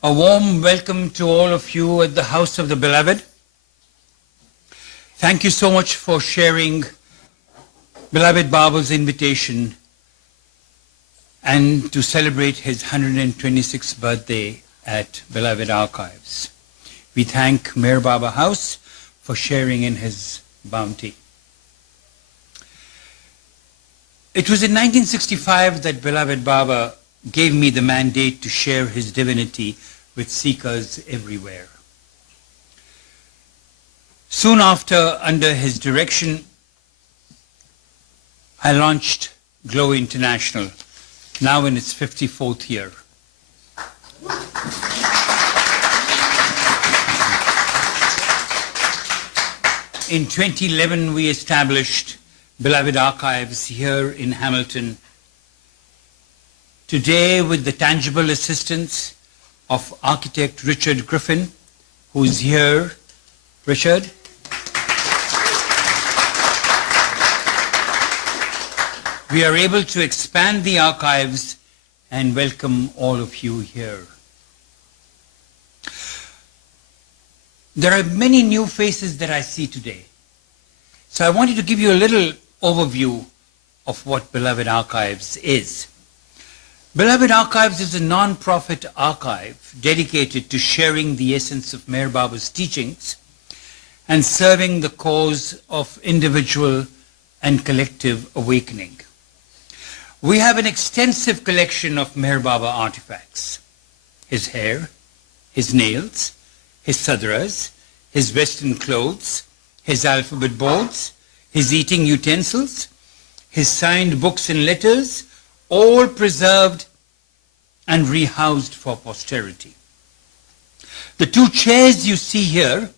A warm welcome to all of you at the House of the Beloved. Thank you so much for sharing Beloved Baba's invitation and to celebrate his 126th birthday at Beloved Archives. We thank Meher Baba House for sharing in his bounty. It was in 1965 that Beloved Baba gave me the mandate to share his divinity with seekers everywhere. Soon after, under his direction, I launched Glow International, now in its 54th year. In 2011, we established Beloved Archives here in Hamilton. Today, with the tangible assistance of architect Richard Griffin, who is here. Richard. We are able to expand the archives and welcome all of you here. There are many new faces that I see today. So I wanted to give you a little overview of what Beloved Archives is. Beloved Archives is a non-profit archive dedicated to sharing the essence of Meher Baba's teachings and serving the cause of individual and collective awakening. We have an extensive collection of Meher Baba artifacts: his hair, his nails, his sadras, his western clothes, his alphabet boards, his eating utensils, his signed books and letters, all preserved and rehoused for posterity. The two chairs you see here,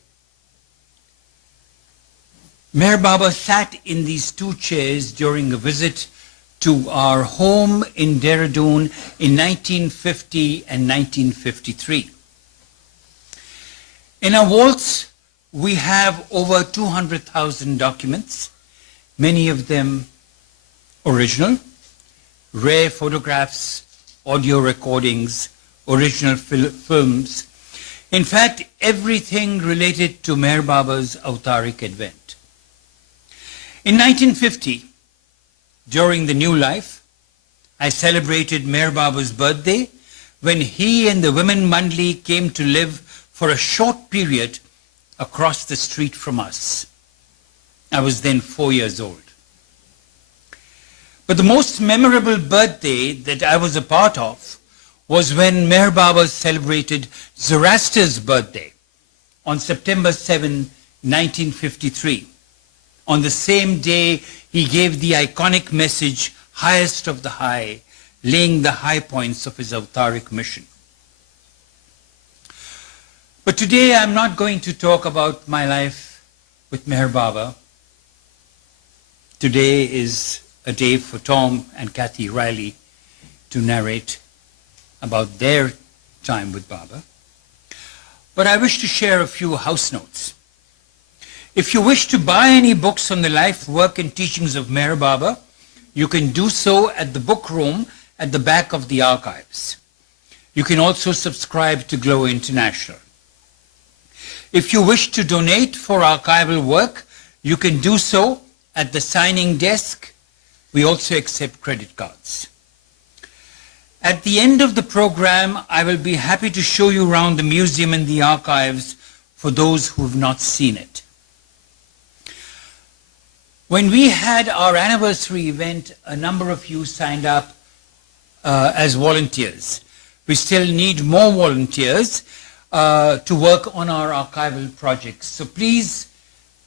Meher Baba sat in these two chairs during a visit to our home in Dehradun in 1950 and 1953. In our vaults, we have over 200,000 documents, many of them original, rare photographs, audio recordings, original films. In fact, everything related to Meher Baba's Avtaric advent. In 1950, during the New Life, I celebrated Meher Baba's birthday when he and the women Mandli came to live for a short period across the street from us. I was then 4 years old. But the most memorable birthday that I was a part of was when Meher Baba celebrated Zoroaster's birthday on September 7, 1953. On the same day, he gave the iconic message, highest of the high, laying the high points of his Avtaric mission. But today I'm not going to talk about my life with Meher Baba. Today is a day for Tom and Kathy Riley to narrate about their time with Baba. But I wish to share a few house notes. If you wish to buy any books on the life, work and teachings of Meher Baba, you can do so at the book room at the back of the archives. You can also subscribe to Glow International. If you wish to donate for archival work, you can do so at the signing desk. We also accept credit cards. At the end of the program, I will be happy to show you around the museum and the archives for those who have not seen it. When we had our anniversary event, a number of you signed up as volunteers. We still need more volunteers to work on our archival projects. So please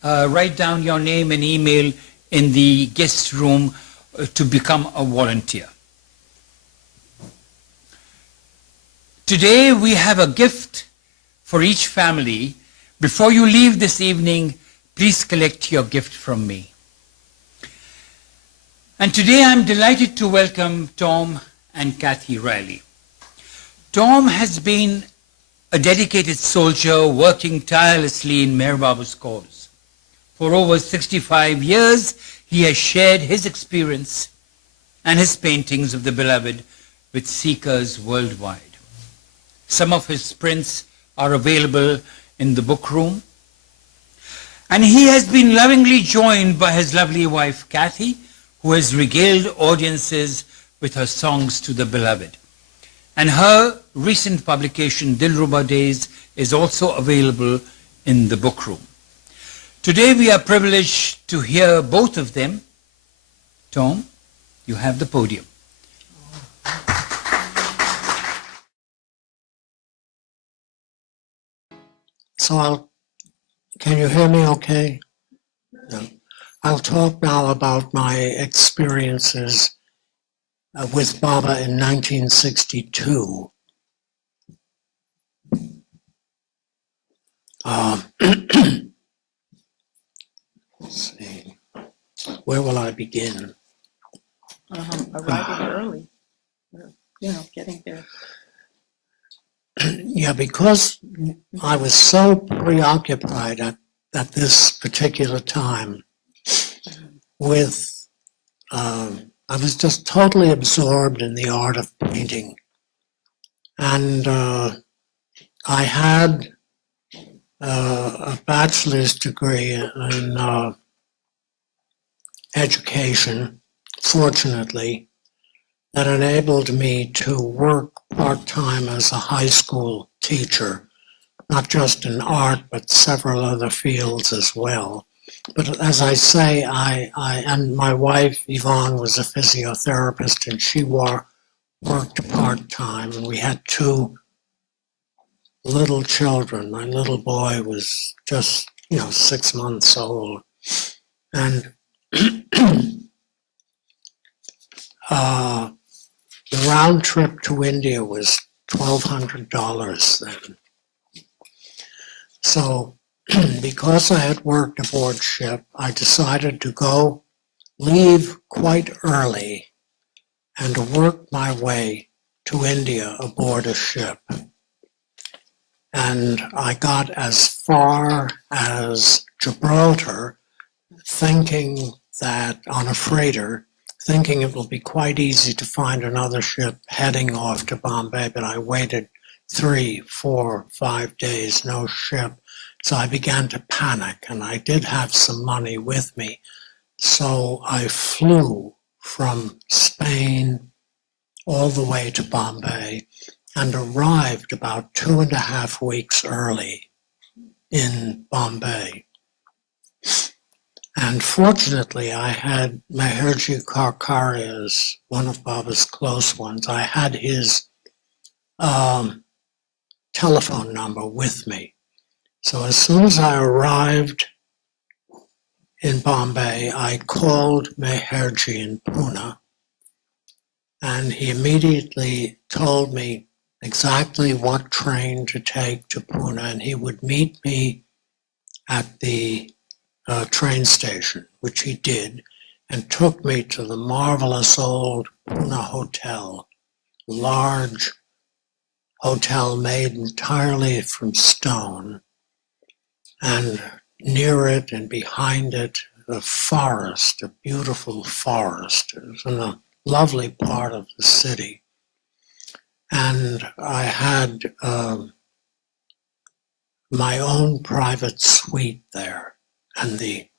write down your name and email in the guest room to become a volunteer. Today we have a gift for each family. Before you leave this evening, please collect your gift from me. And today I'm delighted to welcome Tom and Kathy Riley. Tom has been a dedicated soldier working tirelessly in Meher Baba's cause. For over 65 years, he has shared his experience and his paintings of the Beloved with seekers worldwide. Some of his prints are available in the book room. And he has been lovingly joined by his lovely wife, Kathy, who has regaled audiences with her songs to the beloved. And her recent publication, Dilruba Days, is also available in the book room. Today we are privileged to hear both of them. Tom, you have the podium. So can you hear me okay? No. I'll talk now about my experiences with Baba in 1962. Let's see, where will I begin? Arriving early, getting there. Yeah, because I was so preoccupied at this particular time with, I was just totally absorbed in the art of painting. And I had a bachelor's degree in education, fortunately, that enabled me to work part-time as a high school teacher, not just in art, but several other fields as well. But as I say, I and my wife, Yvonne, was a physiotherapist, and she worked part-time, and we had two little children. My little boy was just, 6 months old. And the round trip to India was $1,200 then. So because I had worked aboard ship, I decided to leave quite early and to work my way to India aboard a ship. And I got as far as Gibraltar, thinking that on a freighter, thinking it will be quite easy to find another ship heading off to Bombay, but I waited 3, 4, 5 days, no ship. So I began to panic, and I did have some money with me. So I flew from Spain all the way to Bombay and arrived about 2.5 weeks early in Bombay. And fortunately, I had Meherji Karkari as one of Baba's close ones. I had his telephone number with me. So as soon as I arrived in Bombay, I called Meherji in Pune, and he immediately told me exactly what train to take to Pune, and he would meet me at the train station, which he did, and took me to the marvelous old Pune Hotel, large hotel made entirely from stone, and near it and behind it, a forest, a beautiful forest. It was in a lovely part of the city. And I had my own private suite there. And the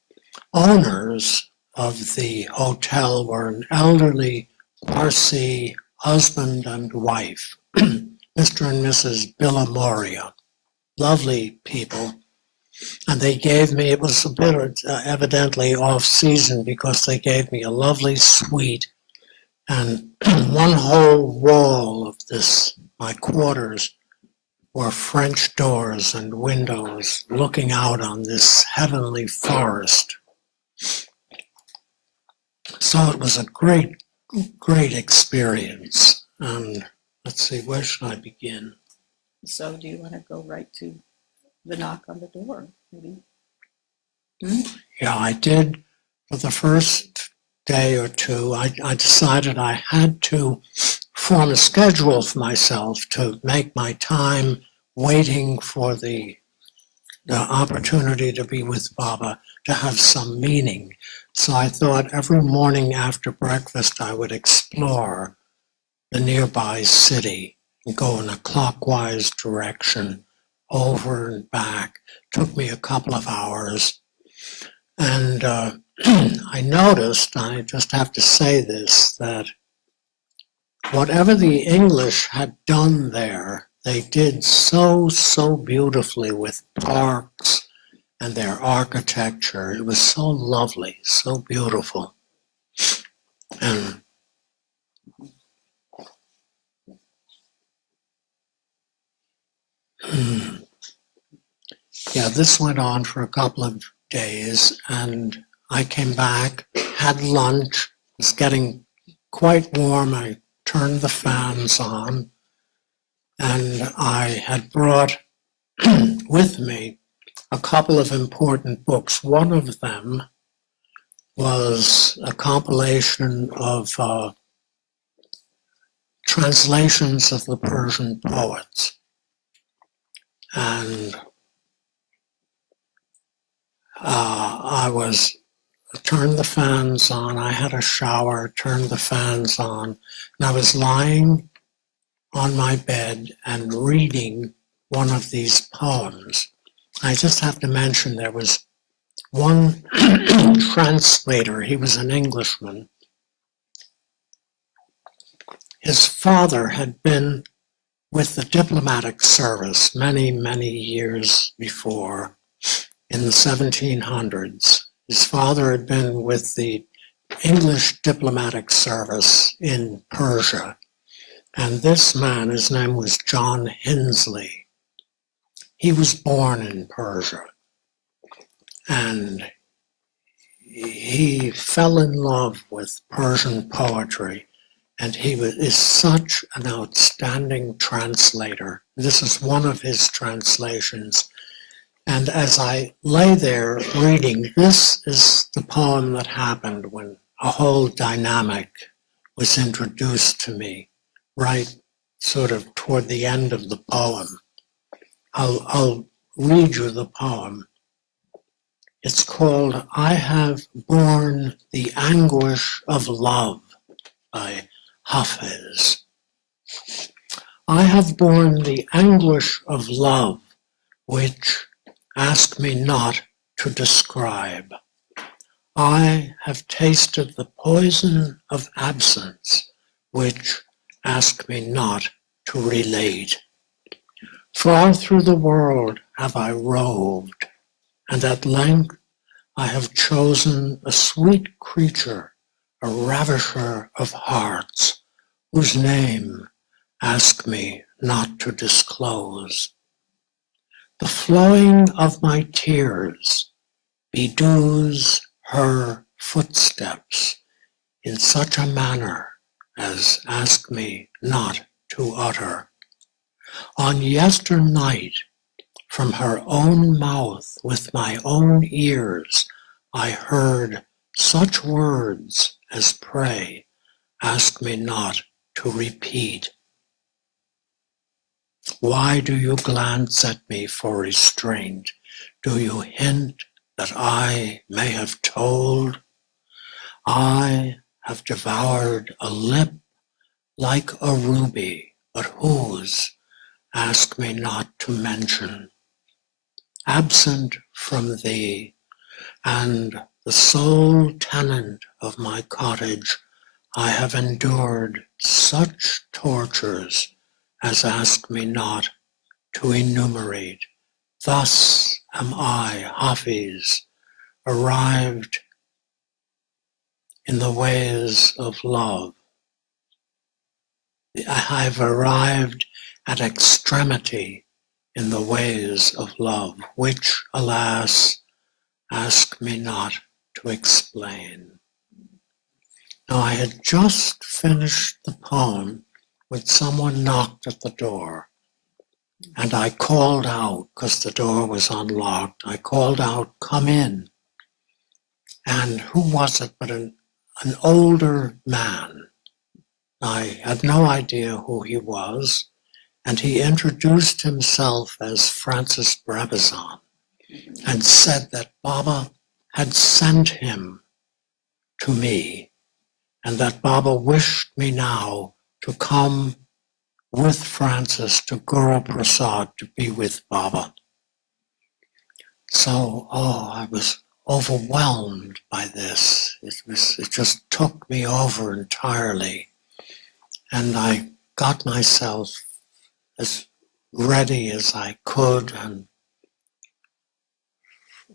owners of the hotel were an elderly Parsi husband and wife, Mr. and Mrs. Billamoria, lovely people. And they gave me, it was a bit evidently off season because they gave me a lovely suite, and one whole wall of this, my quarters, were French doors and windows looking out on this heavenly forest. So it was a great, great experience. And let's see, where should I begin? So do you want to go right to the knock on the door, maybe? Yeah, I did. For the first day or two, I decided I had to form a schedule for myself to make my time waiting for the opportunity to be with Baba to have some meaning. So I thought every morning after breakfast I would explore the nearby city go in a clockwise direction, over and back. Took me a couple of hours. And I noticed, I just have to say this, that whatever the English had done there, they did so beautifully with parks and their architecture. It was so lovely, so beautiful. And yeah, this went on for a couple of days, and I came back, had lunch, it was getting quite warm. I turned the fans on, and I had brought with me a couple of important books. One of them was a compilation of translations of the Persian poets. And I turned the fans on, I had a shower, turned the fans on, and I was lying on my bed and reading one of these poems. I just have to mention there was one translator, he was an Englishman. His father had been with the diplomatic service many years before, in the 1700s. His father had been with the English diplomatic service in Persia. And this man, his name was John Hinsley. He was born in Persia. And he fell in love with Persian poetry. And he is such an outstanding translator. This is one of his translations. And as I lay there reading, this is the poem that happened when a whole dynamic was introduced to me, right sort of toward the end of the poem. I'll read you the poem. It's called I Have Borne the Anguish of Love by Hafiz. I have borne the anguish of love, which ask me not to describe. I have tasted the poison of absence, which ask me not to relate. Far through the world have I roved, and at length I have chosen a sweet creature, a ravisher of hearts, whose name ask me not to disclose. The flowing of my tears bedews her footsteps in such a manner as ask me not to utter. On yesternight, from her own mouth with my own ears, I heard such words as pray, ask me not to repeat. Why do you glance at me for restraint? Do you hint that I may have told? I have devoured a lip like a ruby, but whose, ask me not to mention. Absent from thee, and the sole tenant of my cottage, I have endured such tortures as ask me not to enumerate. Thus am I, Hafiz, arrived in the ways of love. I've arrived at extremity in the ways of love, which, alas, ask me not to explain. Now, I had just finished the poem when someone knocked at the door. And I called out, because the door was unlocked, I called out, come in. And who was it but an older man? I had no idea who he was, and he introduced himself as Francis Brabazon and said that Baba had sent him to me, and that Baba wished me now to come with Francis to Guru Prasad to be with Baba. So, I was overwhelmed by this. It just took me over entirely. And I got myself as ready as I could. And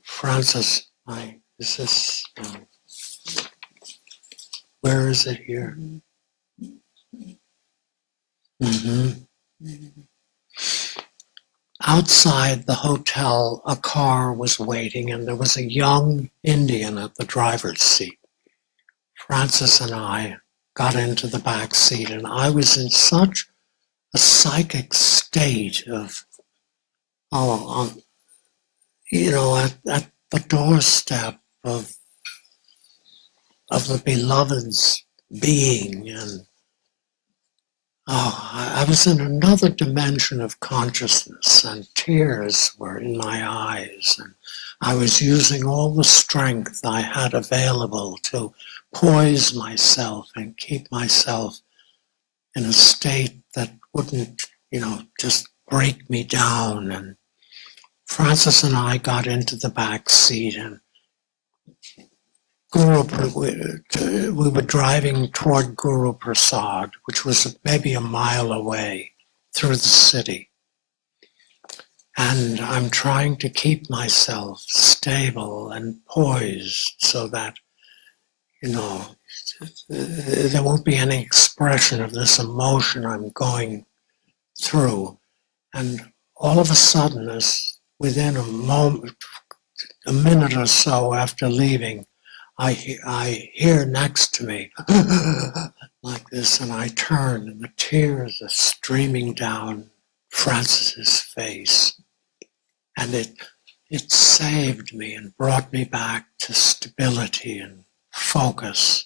Francis, where is it here? Mm-hmm. Outside the hotel, a car was waiting, and there was a young Indian at the driver's seat. Francis and I got into the back seat, and I was in such a psychic state of, at the doorstep of the beloved's being, and I was in another dimension of consciousness, and tears were in my eyes, and I was using all the strength I had available to poise myself and keep myself in a state that wouldn't, just break me down. And Francis and I got into the back seat, and we were driving toward Guru Prasad, which was maybe a mile away through the city. And I'm trying to keep myself stable and poised so that, there won't be any expression of this emotion I'm going through. And all of a sudden, within a minute or so after leaving, I hear next to me like this, and I turn, and the tears are streaming down Francis's face. And it saved me and brought me back to stability and focus.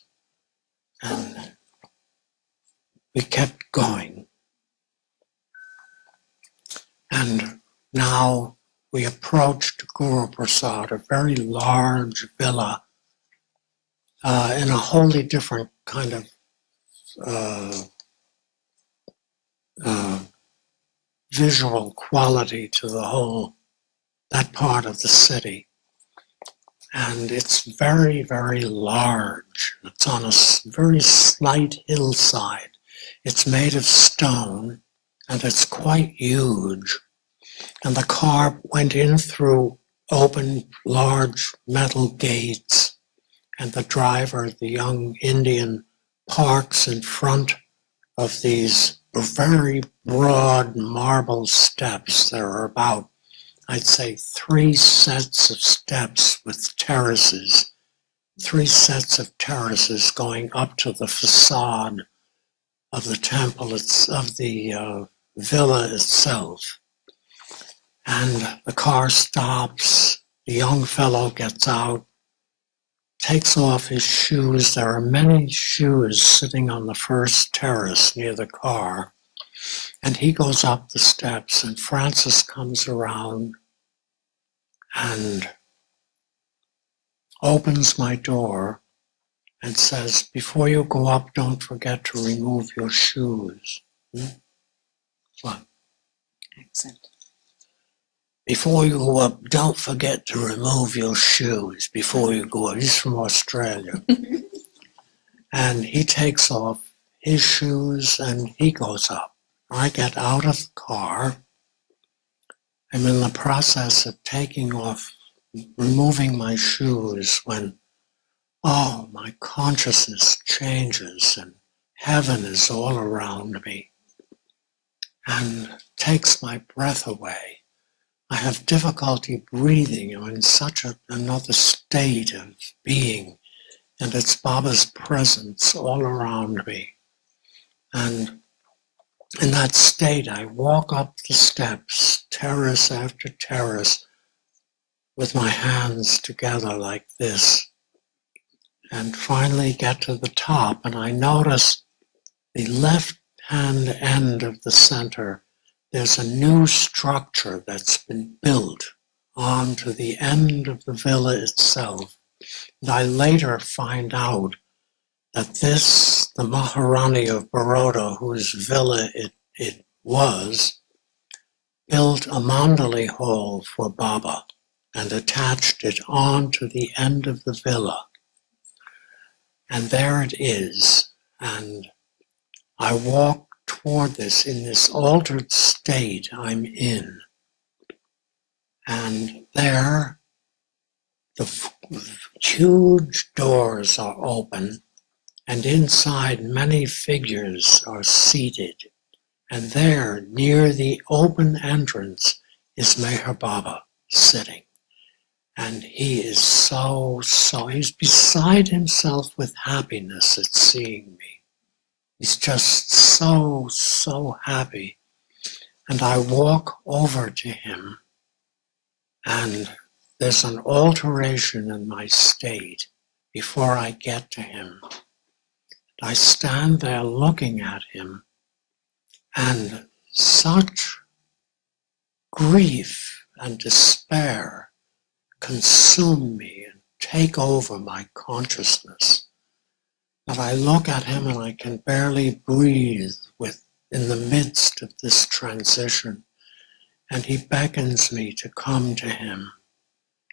And we kept going. And now we approached Guru Prasad, a very large villa in a wholly different kind of visual quality to that part of the city. And it's very, very large. It's on a very slight hillside. It's made of stone, and it's quite huge. And the car went in through open, large metal gates. And the driver, the young Indian, parks in front of these very broad marble steps. There are about, I'd say, 3 sets of steps with terraces, 3 sets of terraces going up to the facade of the temple, of the villa itself. And the car stops, the young fellow gets out, takes off his shoes. There are many shoes sitting on the first terrace near the car. And he goes up the steps, and Francis comes around and opens my door and says, "Before you go up, don't forget to remove your shoes." What? Accent. Before you go up, don't forget to remove your shoes before you go up. He's from Australia. And he takes off his shoes and he goes up. I get out of the car. I'm in the process of taking off, removing my shoes when, my consciousness changes and heaven is all around me and takes my breath away. I have difficulty breathing. I'm in such another state of being, and it's Baba's presence all around me. And in that state, I walk up the steps, terrace after terrace, with my hands together like this, and finally get to the top, and I notice the left-hand end of the center. There's a new structure that's been built onto the end of the villa itself. And I later find out that the Maharani of Baroda, whose villa it it was, built a mandali hall for Baba and attached it on to the end of the villa. And there it is. And I walk toward this in this altered state I'm in. And there, the huge doors are open, and inside many figures are seated. And there, near the open entrance, is Meher Baba sitting. And he is he's beside himself with happiness at seeing me. He's just so happy. And I walk over to him, and there's an alteration in my state before I get to him. I stand there looking at him, and such grief and despair consume me and take over my consciousness that I look at him and I can barely breathe in the midst of this transition. And he beckons me to come to him.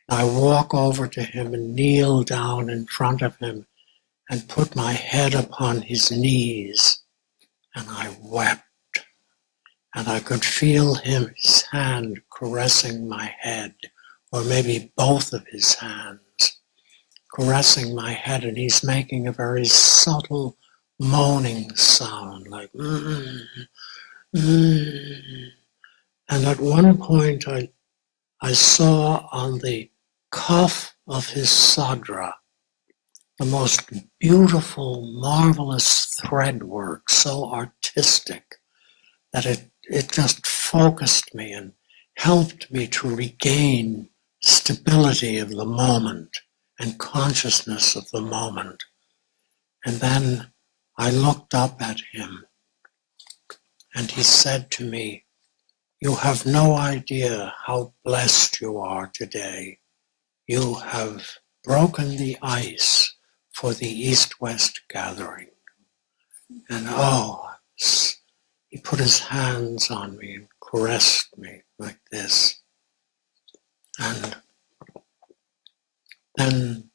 I walk over to him and kneel down in front of him and put my head upon his knees. And I wept. And I could feel his hand caressing my head, or maybe both of his hands caressing my head, and he's making a very subtle moaning sound, like And at one point I saw on the cuff of his sadra the most beautiful, marvelous thread work, so artistic that it just focused me and helped me to regain stability of the moment and consciousness of the moment. And then I looked up at him, and he said to me, "You have no idea how blessed you are today. You have broken the ice for the East-West gathering." And he put his hands on me and caressed me like this. And then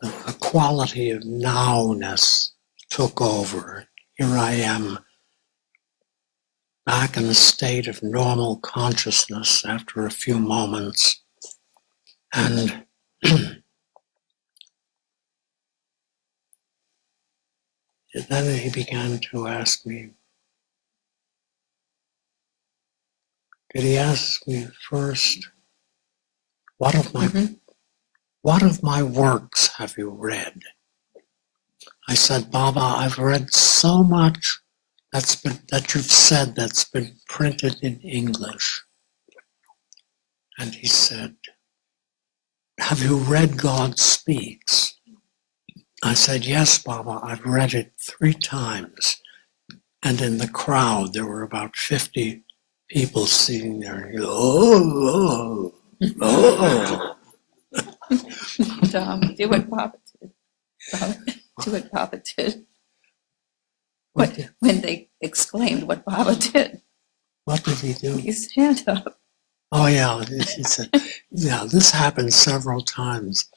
the quality of nowness took over. Here I am, back in a state of normal consciousness after a few moments. And then he began to ask me, did he ask me first, what of my works have you read? I said, "Baba, I've read so much that you've said that's been printed in English." And he said, "Have you read God Speaks?" I said, "Yes, Baba, I've read it 3 times. And in the crowd, there were about 50 people sitting there. And oh. Tom, do what Papa did. Tom, do what Papa did. When they exclaimed what Papa did. What did he do? His hand up. Oh, yeah. This happened several times.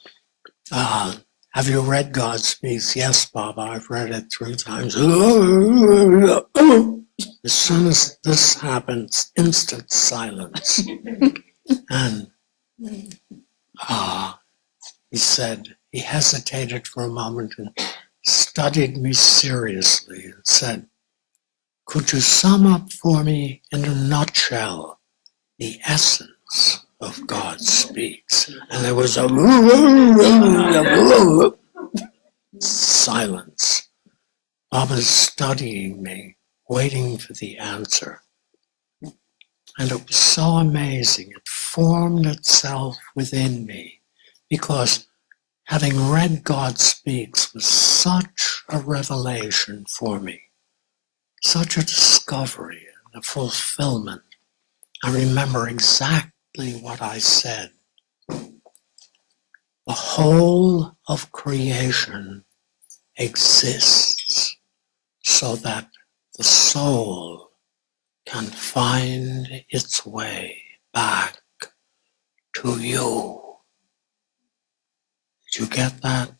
Have you read God Speaks? Yes, Baba, I've read it 3 times. As soon as this happens, instant silence. And he said, he hesitated for a moment and studied me seriously and said, "Could you sum up for me in a nutshell the essence of God Speaks?" And there was a silence. Baba's studying me, waiting for the answer. And it was so amazing. It formed itself within me because having read God Speaks was such a revelation for me, such a discovery and a fulfillment. I remember exactly what I said. The whole of creation exists so that the soul can find its way back to you. Did you get that?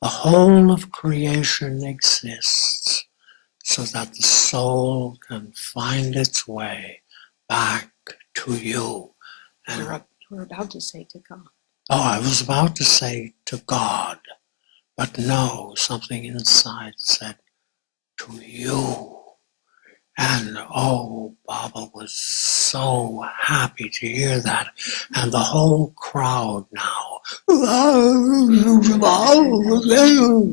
The whole of creation exists so that the soul can find its way back to you. And, We're about to say to God. oh, I was about to say to God, but no, something inside said to you. And oh, Baba was so happy to hear that. And the whole crowd now,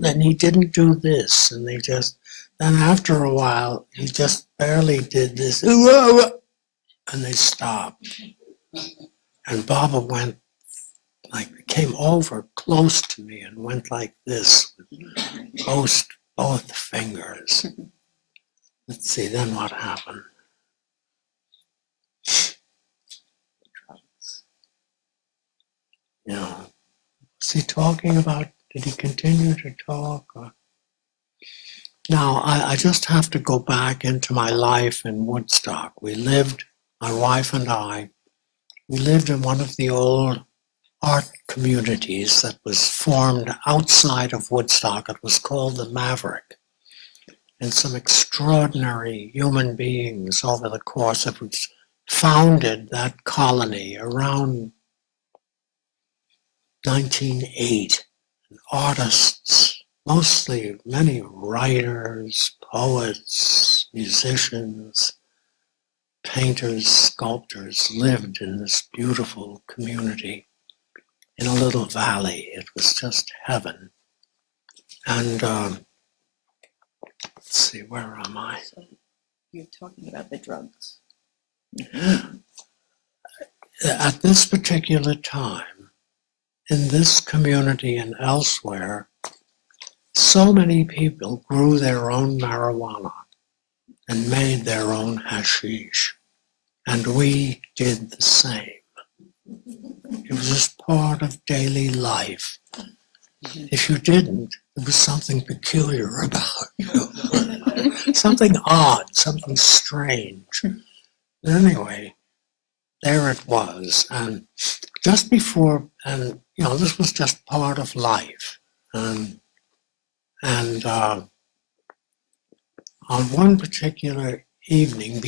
and he didn't do this. And then after a while, he just barely did this. And they stopped. And Baba came over close to me and went like this with both fingers. Let's see, then what happened? Yeah. Was he talking about, did he continue to talk? Now, I just have to go back into my life in Woodstock. My wife and I, we lived in one of the old art communities that was formed outside of Woodstock. It was called the Maverick. And some extraordinary human beings over the course of which founded that colony around 1908. Artists, mostly many writers, poets, musicians, painters, sculptors lived in this beautiful community in a little valley. It was just heaven. And let's see, where am I? So you're talking about the drugs. At this particular time, in this community and elsewhere, so many people grew their own marijuana and made their own hashish. And we did the same. It was just part of daily life. If you didn't, there was something peculiar about you. Something odd, something strange. Anyway, there it was. And just before, and this was just part of life. And on one particular evening,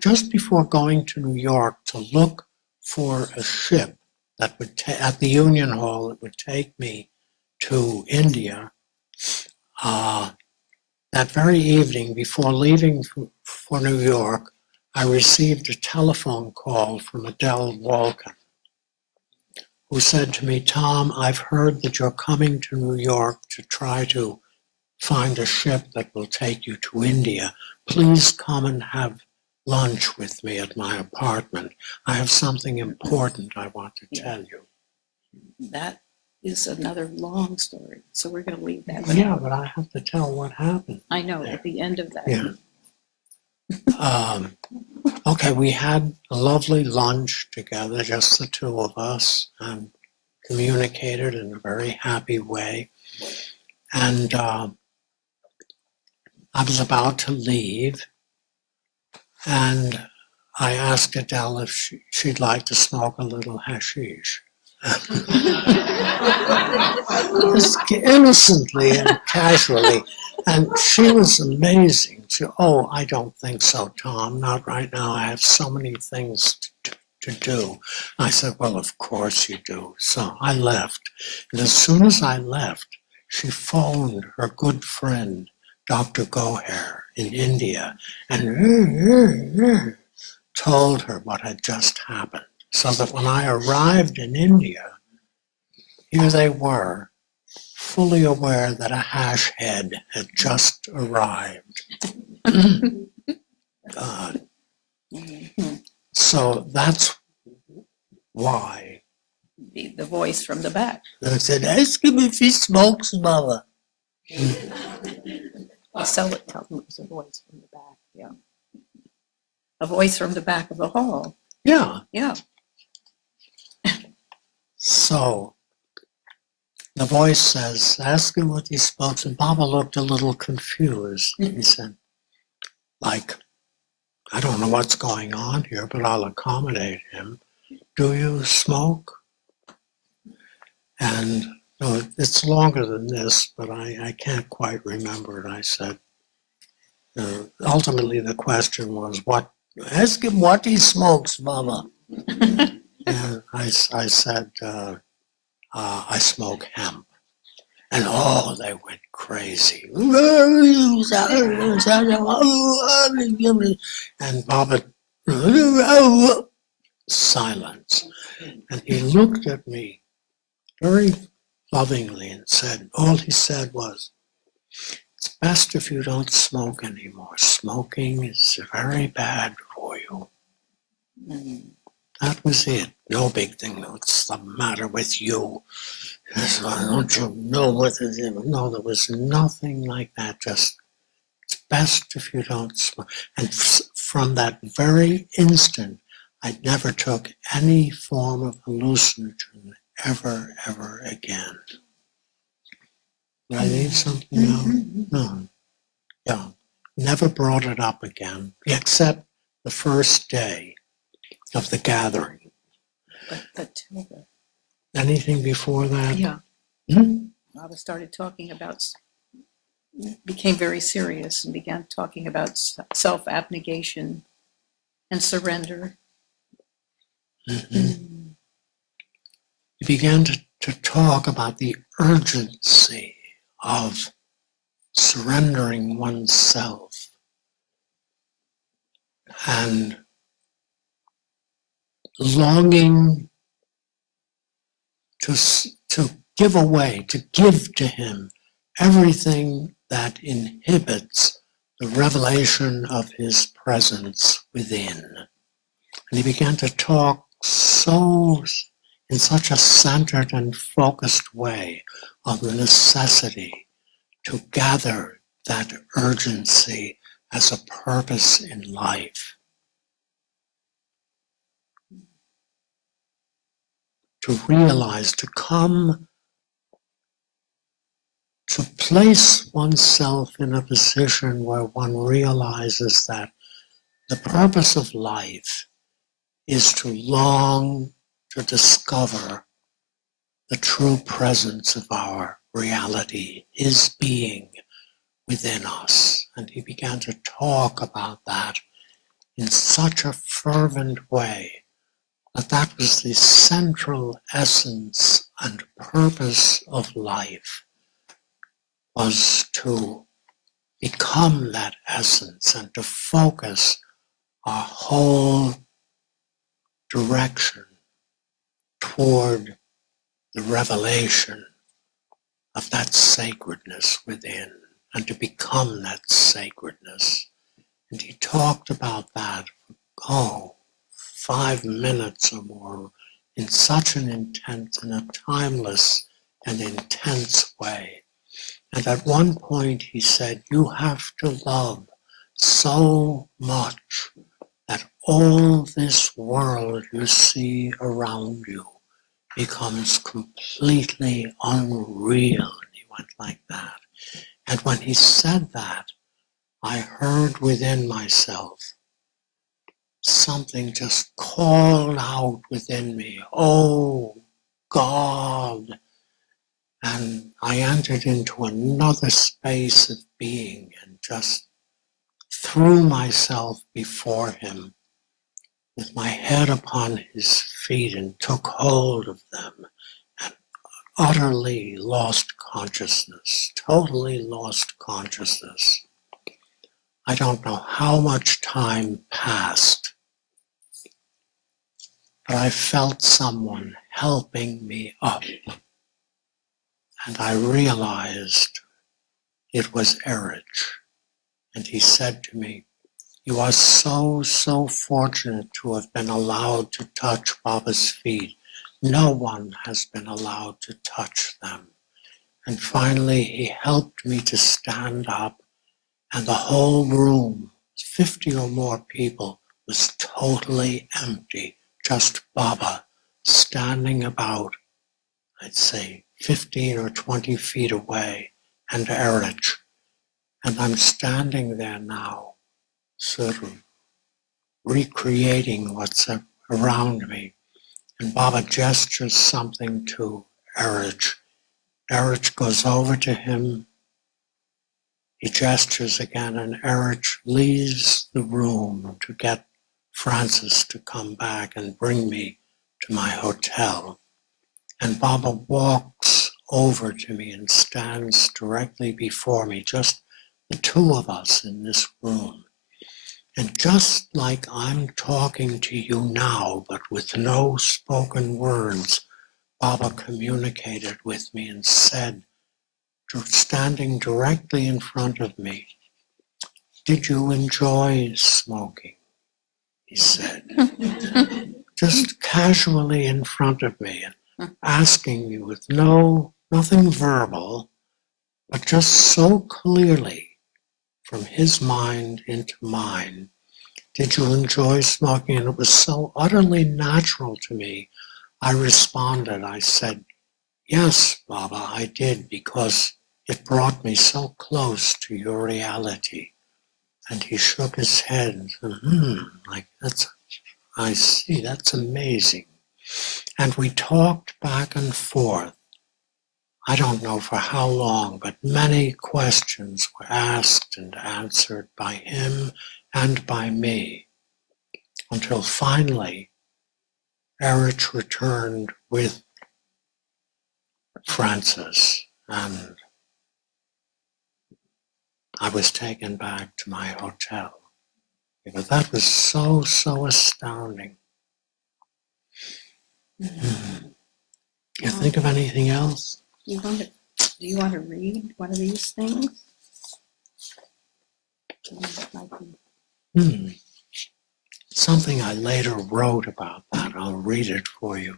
just before going to New York to look for a ship that would at the Union Hall that would take me to India, that very evening before leaving for New York, I received a telephone call from Adele Walken, who said to me, "Tom, I've heard that you're coming to New York to try to find a ship that will take you to India. Please come and have lunch with me at my apartment. I have something important I want to tell you." That is another long story. So we're going to leave that. Yeah, but I have to tell what happened. I know at the end of that. Yeah. Okay, we had a lovely lunch together, just the two of us, and communicated in a very happy way. And I was about to leave, and I asked Adele if she'd like to smoke a little hashish. Just innocently and casually. And she was amazing. I don't think so, Tom. Not right now. I have so many things to do. I said, well, of course you do. So I left. And as soon as I left, she phoned her good friend, Dr. Goher in India, and told her what had just happened. So that when I arrived in India, here they were, fully aware that a hash head had just arrived. God. So that's why. The voice from the back. They said, ask him if he smokes, Mother. So it tells me it was a voice from the back. Yeah. A voice from the back of the hall. Yeah. Yeah. So the voice says, ask him what he smokes. And Baba looked a little confused. He said, like, I don't know what's going on here, but I'll accommodate him. Do you smoke? And no, it's longer than this, but I can't quite remember it. I said, ultimately the question was, ask him what he smokes, Mama. And I said, I smoke hemp. And oh, they went crazy. And Baba, silence. And he looked at me very lovingly and said, all he said was, it's best if you don't smoke anymore. Smoking is very bad for you. That was it. No big thing. What's the matter with you? Don't you know what it is? No, there was nothing like that. Just, it's best if you don't smoke. And from that very instant, I never took any form of hallucinogen ever again. Did I leave something out? No. Yeah. Never brought it up again, except the first day of the gathering. But Anything before that? yeah, Hmm? Baba started talking about, became very serious and began talking about self-abnegation and surrender. Mhm. He began to talk about the urgency of surrendering oneself and longing to give away, to give to him everything that inhibits the revelation of his presence within. And he began to talk in such a centered and focused way of the necessity to gather that urgency as a purpose in life. To realize, to come, to place oneself in a position where one realizes that the purpose of life is to long to discover the true presence of our reality, his being within us. And he began to talk about that in such a fervent way that was the central essence and purpose of life, was to become that essence and to focus our whole direction toward the revelation of that sacredness within, and to become that sacredness. And he talked about that for 5 minutes or more in such an intense and a timeless and intense way. And at one point he said, you have to love so much that all this world you see around you becomes completely unreal. And he went like that. And when he said that, I heard within myself something just called out within me, oh God. And I entered into another space of being and just threw myself before him with my head upon his feet and took hold of them and utterly lost consciousness, totally lost consciousness. I don't know how much time passed, but I felt someone helping me up. And I realized it was Erich. And he said to me, you are so fortunate to have been allowed to touch Baba's feet. No one has been allowed to touch them. And finally, he helped me to stand up, and the whole room, 50 or more people, was totally empty. Just Baba standing about, I'd say 15 or 20 feet away, and Erich. And I'm standing there now, sort of recreating what's around me. And Baba gestures something to Erich. Erich goes over to him. He gestures again, and Erich leaves the room to get Francis to come back and bring me to my hotel. And Baba walks over to me and stands directly before me, just the two of us in this room. And just like I'm talking to you now, but with no spoken words, Baba communicated with me and said, standing directly in front of me, "Did you enjoy smoking?" He said, just casually in front of me, and asking me with nothing verbal, but just so clearly from his mind into mine. Did you enjoy smoking? And it was so utterly natural to me. I responded, I said, yes, Baba, I did, because it brought me so close to your reality. And he shook his head and said, like I see, that's amazing. And we talked back and forth. I don't know for how long, but many questions were asked and answered by him and by me, until finally Erich returned with Francis, and I was taken back to my hotel, because that was so astounding. You think of anything else? Do you want to read one of these things? Something I later wrote about that. I'll read it for you.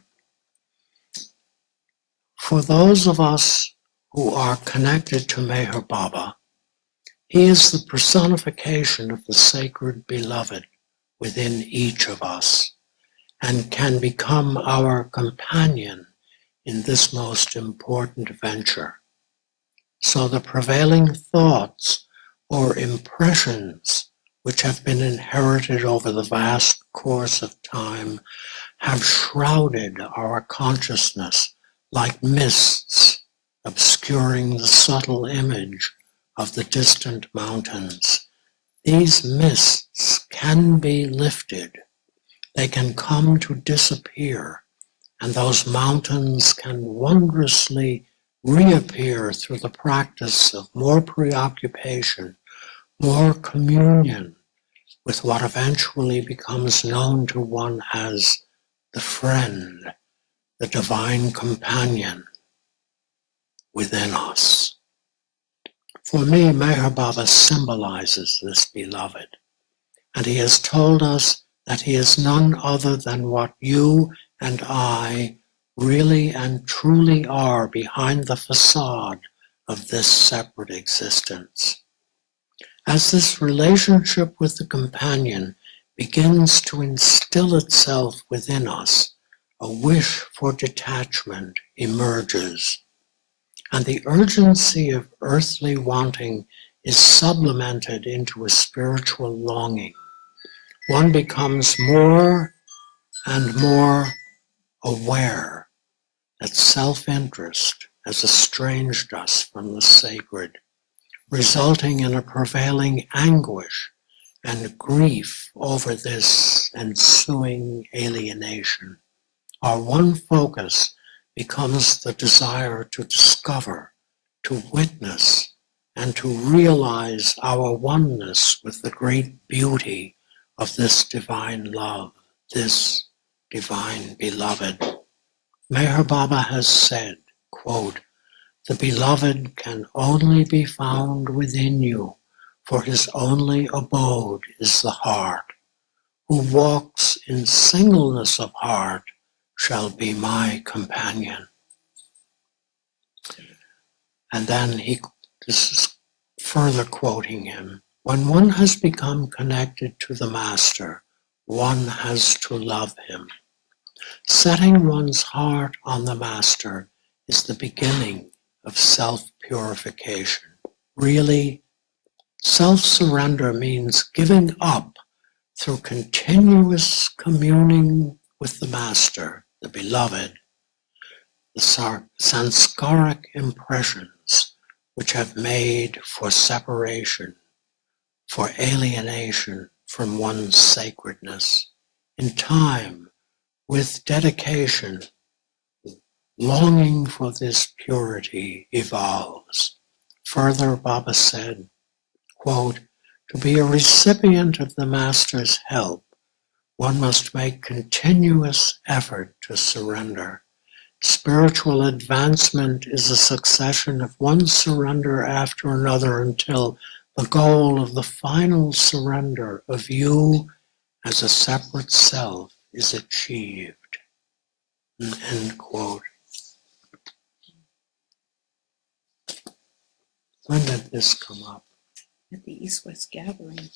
For those of us who are connected to Meher Baba, he is the personification of the sacred beloved within each of us, and can become our companion in this most important venture. So the prevailing thoughts or impressions which have been inherited over the vast course of time have shrouded our consciousness like mists, obscuring the subtle image of the distant mountains. These mists can be lifted. They can come to disappear, and those mountains can wondrously reappear through the practice of more preoccupation, more communion with what eventually becomes known to one as the friend, the divine companion within us. For me, Meher Baba symbolizes this beloved, and he has told us that he is none other than what you and I really and truly are behind the facade of this separate existence. As this relationship with the companion begins to instill itself within us, a wish for detachment emerges, and the urgency of earthly wanting is supplemented into a spiritual longing. One becomes more and more aware that self-interest has estranged us from the sacred, resulting in a prevailing anguish and grief over this ensuing alienation. Our one focus becomes the desire to discover, to witness, and to realize our oneness with the great beauty of this divine love, this divine beloved. Meher Baba has said, quote, "The beloved can only be found within you, for his only abode is the heart. Who walks in singleness of heart shall be my companion." And then this is further quoting him, "When one has become connected to the Master, one has to love him. Setting one's heart on the Master is the beginning of self-purification. Really, Self-surrender means giving up through continuous communing with the Master, the Beloved, the sanskaric impressions which have made for separation, for alienation from one's sacredness. In time, with dedication, longing for this purity evolves. Further, Baba said, quote, to be a recipient of the Master's help, one must make continuous effort to surrender. Spiritual advancement is a succession of one surrender after another until the goal of the final surrender of you as a separate self is achieved. End quote. When did this come up? At the East-West Gathering.